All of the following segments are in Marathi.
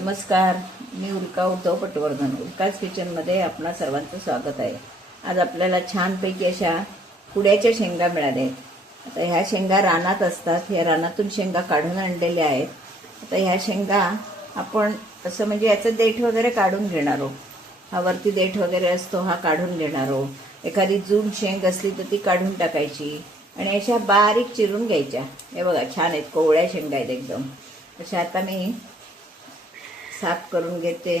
नमस्कार, मी उल्का उद्धव पटवर्धन. उल्काच किचनमध्ये आपणा सर्वांचं स्वागत आहे. आज आपल्याला छानपैकी अशा कुड्याच्या शेंगा मिळाल्या आहेत. आता ह्या शेंगा रानात असतात. ह्या रानातून शेंगा काढून आणलेल्या आहेत. आता ह्या शेंगा आपण असं म्हणजे याचं देठ वगैरे काढून घेणार आहोत. हा वरती देठ वगैरे असतो, हा काढून घेणार आहोत. एखादी जून शेंग असली तर ती काढून टाकायची आणि अशा बारीक चिरून घ्यायच्या. हे बघा, छान आहेत, कोवळ्या शेंगा आहेत एकदम. अशा आता मी साफ करून घेते.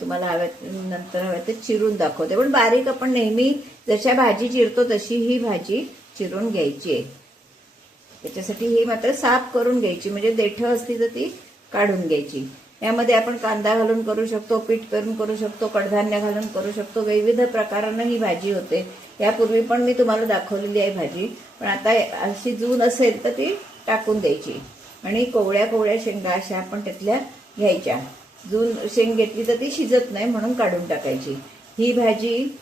तुम्हाला नंतर हव्या तर चिरून दाखवते, पण बारीक आपण नेहमी जशा भाजी चिरतो तशी ही भाजी चिरून घ्यायची आहे. त्याच्यासाठी ही मात्र साफ करून घ्यायची, म्हणजे देठं असती तर ती काढून घ्यायची. यामध्ये आपण कांदा घालून करू शकतो, पीठ करून करू शकतो, कडधान्य घालून करू शकतो. विविध प्रकारानं ही भाजी होते. यापूर्वी पण मी तुम्हाला दाखवलेली आहे भाजी, पण आता अशी जून असेल तर ती टाकून द्यायची. आणि कोवळ्या कोवळ्या शेंगा अशा आपण त्यातल्या घ्यायच्या. जून शेंग घेतली तर ती शिजत नाही म्हणून काढून टाकायची. ही भाजी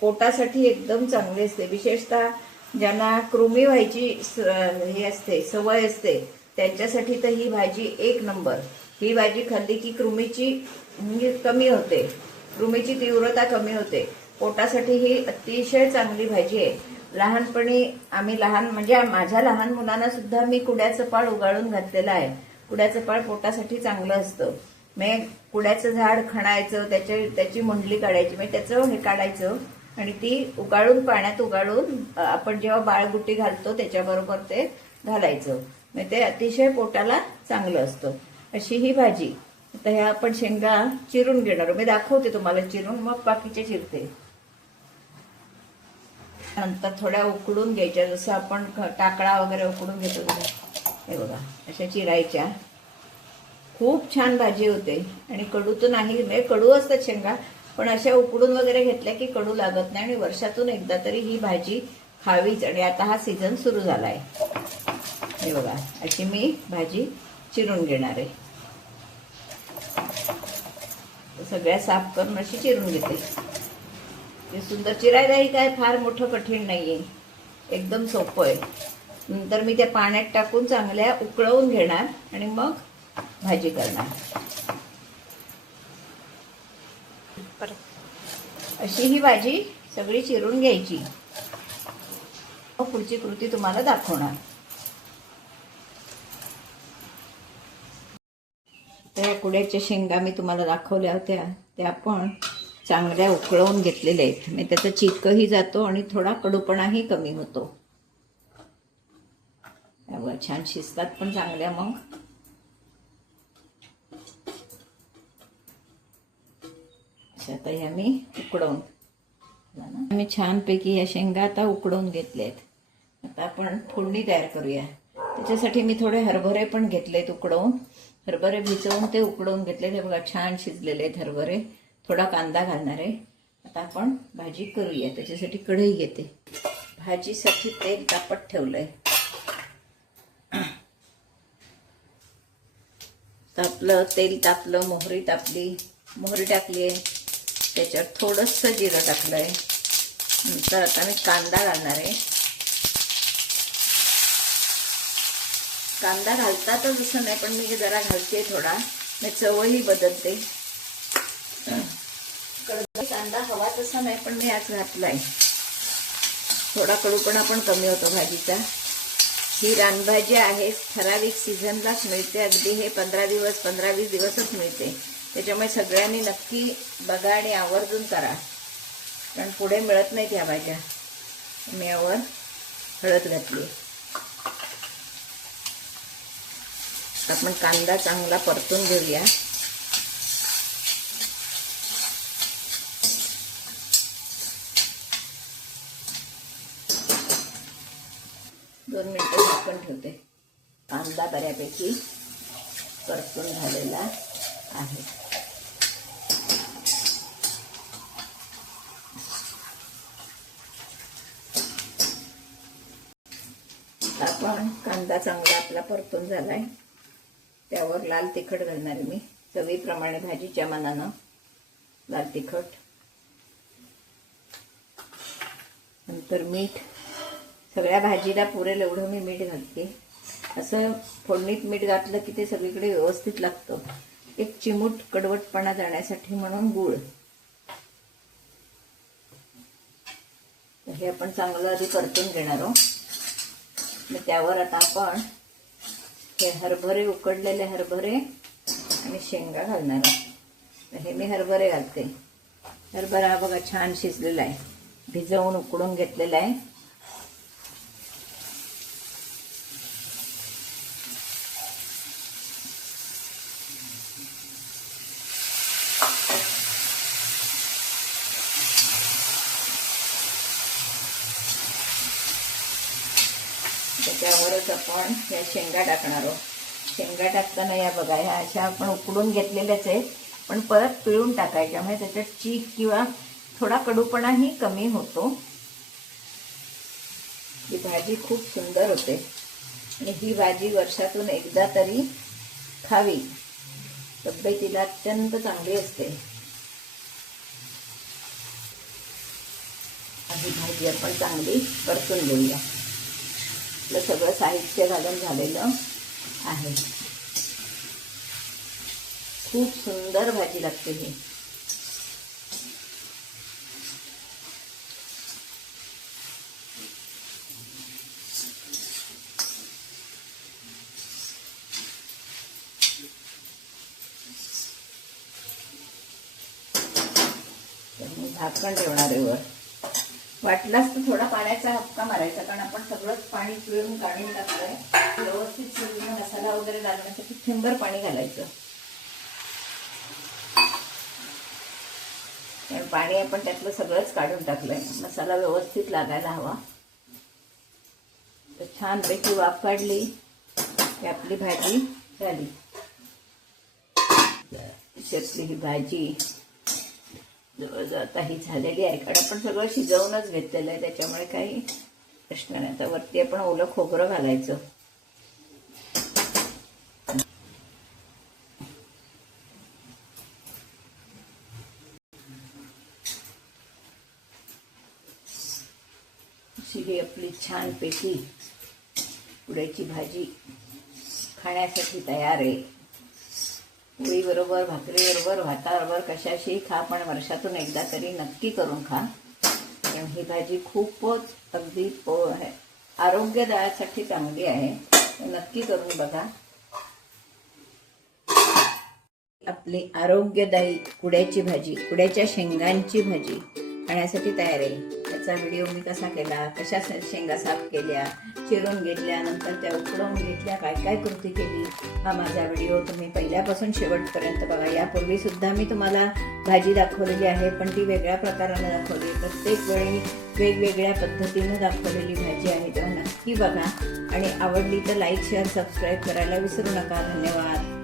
पोटासाठी एकदम चांगली असते. विशेषतः ज्यांना कृमी व्हायची हे असते, सवय असते, त्यांच्यासाठी तर ही भाजी एक नंबर. ही भाजी खाल्ली की कृमीची म्हणजे कमी होते, कृमीची तीव्रता कमी होते. पोटासाठी ही अतिशय चांगली भाजी आहे. लहानपणी आम्ही म्हणजे माझ्या लहान मुलांना सुद्धा मी कुड्याचं पाळ उगाळून घातलेलं आहे. कुड्याचं पाळ पोटासाठी चांगलं असतं. मी कुड्याचं झाड खणायचं, त्याची मुंडली काढायची, म्हणजे त्याचं हे काढायचं आणि ती उगाळून, पाण्यात उगाळून आपण जेव्हा बाळगुटी घालतो त्याच्याबरोबर ते घालायचं. म्हणजे ते अतिशय पोटाला चांगलं असतं. अशी ही भाजी. आता ह्या आपण शेंगा चिरून घेणार. मी दाखवते तुम्हाला चिरून, मग बाकीचे चिरते. नंतर थोड्या उकडून घ्यायच्या, जसं आपण टाकळा वगैरे उकडून घेतो. हे बघा, अशा चिरायच्या. खूप छान भाजी होते आणि कडू तर नाही, म्हणजे कडू असतात शेंगा, पण अशा उकडून वगैरे घेतल्या की कडू लागत नाही. आणि वर्षातून एकदा तरी ही भाजी खावीच. आणि आता हा सीझन सुरू झालाय. हे बघा, अशी मी भाजी चिरून घेणार आहे. सगळ्या साफ करून अशी चिरून घेते. हे सुंदर चिरायलाही काय फार मोठं कठीण नाहीये, एकदम सोपं आहे. नंतर मी त्या पाण्यात टाकून चांगल्या उकळवून घेणार आणि मग भाजी करणार. अशी ही भाजी सगळी चिरून घ्यायची. मग पुढची कृती तुम्हाला दाखवणार. त्या कुड्याच्या शेंगा मी तुम्हाला दाखवल्या होत्या, त्या आपण चांगल्या उकळवून घेतलेल्या आहेत. म्हणजे त्याचा चिकही जातो आणि थोडा कडूपणाही कमी होतो. त्यामुळे छान शिजतात पण चांगल्या. मग आता ह्या मी उकडवून, मी छानपैकी या शेंगा आता उकडवून घेतल्या आहेत. आता आपण फोडणी तयार करूया. त्याच्यासाठी मी थोडे हरभरे पण घेतलेत उकडवून. हरभरे भिजवून ते उकडवून घेतले. हे बघा, छान शिजलेले आहेत हरभरे. थोडा कांदा घालणार आहे. आता आपण भाजी करूया. त्याच्यासाठी कढई घेते. भाजीसाठी तेल तापत ठेवलंय. तेल तापलं, मोहरी तापली, मोहरी टाकली आहे. त्याच्यावर थोडंसं जिरं टाकलंय. नंतर आता मी कांदा घालणार आहे. कांदा घालतातच असं नाही, पण मी जरा घालते थोडा, चवही बदलते. कांदा हवा तसा नाही, पण मी आज घातलाय. थोडा कडूपणा पण कमी होतो भाजीचा. ही रानभाजी आहे, ठराविक सीझनलाच मिळते. अगदी हे 15-20 दिवसच मिळते. त्याच्यामुळे सगळ्यांनी नक्की बघा आणि आवर्जून करा, कारण पुढे मिळत नाहीत ह्या भाज्या. मी यावर हळद घातली. आपण कांदा चांगला परतून घेऊया. दोन मिनिटं झाकण ठेवते. कांदा बऱ्यापैकी परतून झालेला आहे. आपण कांदा चांगला आपला परतून झालाय. त्यावर लाल तिखट घालणार आहे मी, चवीप्रमाणे, भाजीच्या मानानं लाल तिखट. नंतर मीठ. सगळ्या भाजीला पुरेल एवढं मी मीठ घालते. असं फोडणीत मीठ घातलं की ते सगळीकडे व्यवस्थित लागतं. एक चिमूट कडवटपणा जाण्यासाठी म्हणून गूळ. हे आपण चांगलं आधी परतून घेणार आहोत. मग त्यावर आता आपण हे हरभरे, उकडलेले हरभरे आणि शेंगा घालणार आहोत. हे मी हरभरे घालते. हरभरा बघा छान शिजलेला आहे, भिजवून उकडून घेतलेला आहे. त्याच्यावरच आपण या शेंगा टाकणार आहोत. शेंगा टाकताना या बघा, ह्या अशा आपण उकडून घेतलेल्याच आहेत, पण परत पिळून टाकायच्या, म्हणजे त्याच्यात चीक किंवा थोडा कडूपणाही कमी होतो. ही भाजी खूप सुंदर होते आणि ही भाजी वर्षातून एकदा तरी खावी, तब्येतीला अत्यंत चांगली असते. ही भाजी आपण चांगली परतून घेऊया. आपलं सगळं साहित्य घालून झालेलं आहे. खूप सुंदर भाजी लागते ही. झाकण ठेवणार आहे वर. वाटलाच तर थोडा पाण्याचा हपका मारायचा, कारण आपण सगळंच पाणी पिळून काढून टाकलंय. व्यवस्थित शिजून मसाला वगैरे लागण्यासाठी थेंबर पाणी घालायचं, कारण पाणी आपण त्यातलं सगळंच काढून टाकलंय. मसाला व्यवस्थित लागायला हवा. तर छानपैकी वाफ काढली की आपली भाजी झाली. शेतली ही भाजी जवळजवळ आता ही झालेली आहे, कारण आपण सगळं शिजवूनच घेतलेलं आहे, त्याच्यामुळे काही प्रश्न नाही. आता वरती आपण ओलं खोबरं घालायचं. ही आपली छानपैकी पुड्याची भाजी खाण्यासाठी तयार आहे. पोळीबरोबर, भाकरीबरोबर, भाताबरोबर कशाशी खा, पण वर्षातून एकदा तरी नक्की करून खा. कारण ही भाजी खूपच अगदी आरोग्यदायासाठी चांगली आहे. नक्की करून बघा. आपली आरोग्यदायी कुड्याची भाजी, कुड्याच्या शेंगांची भाजी खाण्यासाठी तयार आहे. त्याचा व्हिडिओ मी कसा केला, कशा शेंगा साफ केल्या, चिरून घेतल्या, नंतर त्या उकडवून घेतल्या, काय काय कृती केली, हा माझा व्हिडिओ तुम्ही पहिल्यापासून शेवटपर्यंत बघा. यापूर्वी सुद्धा मी तुम्हाला भाजी दाखवलेली आहे, पण ती वेगळ्या प्रकाराने दाखवली. प्रत्येक वेळी वेगवेगळ्या पद्धतीने दाखवलेली भाजी आहे, तेव्हा नक्की बघा. आणि आवडली तर लाईक, शेअर, सबस्क्राईब करायला विसरू नका. धन्यवाद.